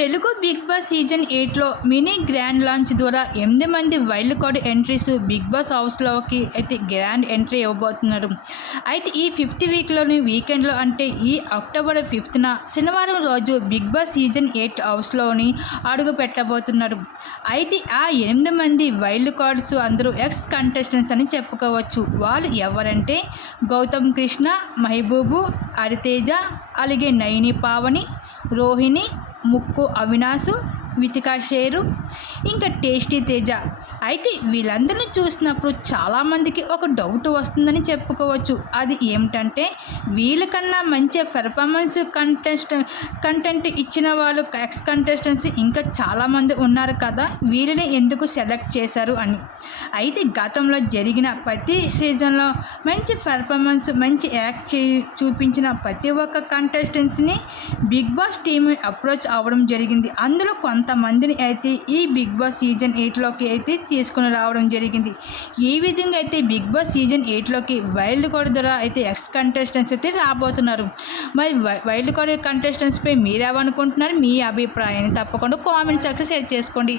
Telugu Bigg Boss season 8లో mini grand launch ద్వారా 8 మంది wild card entries Bigg Boss హౌస్లోకి అయితే గ్రాండ్ ఎంట్రీ ఇవ్వబోతున్నారు. అయితే ఈ 5th వీక్లోని వీకెండ్లో అంటే ఈ అక్టోబర్ 5న శనివారం రోజు బిగ్ బాస్ సీజన్ 8 హౌస్లోని అడుగు పెట్టబోతున్నారు. అయితే ఆ 8 మంది వైల్డ్ కార్డ్స్ అందరూ ఎక్స్ కంటెస్టెంట్స్ అని చెప్పుకోవచ్చు. వాళ్ళు ఎవరంటే గౌతమ్ కృష్ణ, మహబూబు, హరితేజ, అలాగే నైని పావని, రోహిణి, ముక్కు అవినాశ్, వితికా షేరు, ఇంకా టేస్టీ తేజ. అయితే వీళ్ళందరినీ చూసినప్పుడు చాలామందికి ఒక డౌట్ వస్తుందని చెప్పుకోవచ్చు. అది ఏమిటంటే వీళ్ళకన్నా మంచి పెర్ఫార్మెన్స్ కంటెంట్ ఇచ్చిన వాళ్ళు ఎక్స్ కంటెస్టెంట్స్ ఇంకా చాలామంది ఉన్నారు కదా, వీళ్ళని ఎందుకు సెలెక్ట్ చేశారు అని. అయితే గతంలో జరిగిన ప్రతి సీజన్లో మంచి పెర్ఫార్మెన్స్ మంచి యాక్ట్ చూపించిన ప్రతి ఒక్క కంటెస్టెంట్స్ని బిగ్ బాస్ టీమ్ అప్రోచ్ అవ్వడం జరిగింది. అందులో కొంతమందిని అయితే ఈ బిగ్ బాస్ సీజన్ 8లోకి అయితే తీసుకుని రావడం జరిగింది. ఈ విధంగా అయితే బిగ్ బాస్ సీజన్ 8లోకి వైల్డ్ కార్డ్ ద్వారా అయితే ఎక్స్ కంటెస్టెంట్స్ అయితే రాబోతున్నారు. మరి వైల్డ్ కార్డ్ కంటెస్టెంట్స్పై మీరేమనుకుంటున్నారు? మీ అభిప్రాయాన్ని తప్పకుండా కామెంట్ సెక్షన్ షేర్ చేసుకోండి.